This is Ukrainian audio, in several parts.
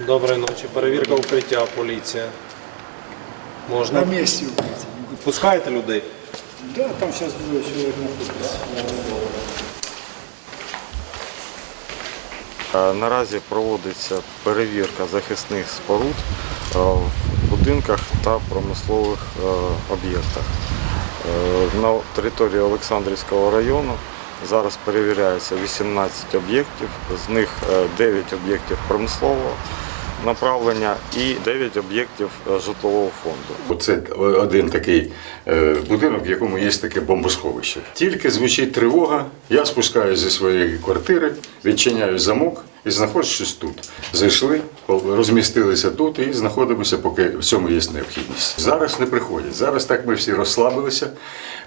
Доброї ночі. Перевірка укриття, поліція. Можна? На месте укрытия. Пускаєте людей? Да, там сейчас двое человек находится. Е, Наразі проводиться перевірка захисних споруд е, в будинках та промислових е, об'єктах. На території Олександрівського району зараз перевіряється 18 об'єктів, з них е, 9 об'єктів промислового направлення і 9 об'єктів е, житлового фонду. Оце один такий е, будинок, в якому є таке бомбосховище. Тільки звучить тривога, я спускаюся зі своєї квартири, відчиняю замок і знаходжусь тут. Зайшли, розмістилися тут і знаходимося, поки в цьому є необхідність. Зараз не приходять. Зараз так ми всі розслабилися.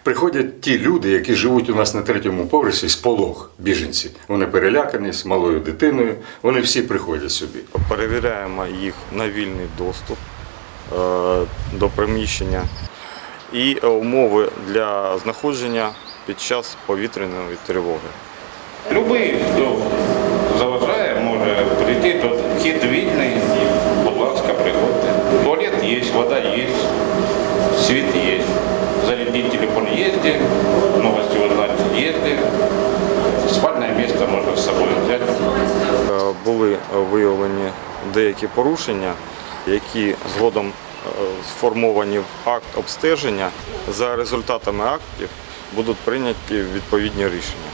Приходять ті люди, які живуть у нас на третьому поверсі з полог, біженці. Вони перелякані з малою дитиною. Вони всі приходять сюди. Перевіряємо їх на вільний доступ е, до приміщення і е, умови для знаходження під час повітряної тривоги. Любий, хто світ є. Зарядить телефон є, новости узнать є. Спальне місце можна з собою взяти. Е, Були виявлені деякі порушення, які згодом е, сформовані в акт обстеження. За результатами актів будуть прийняті відповідні рішення.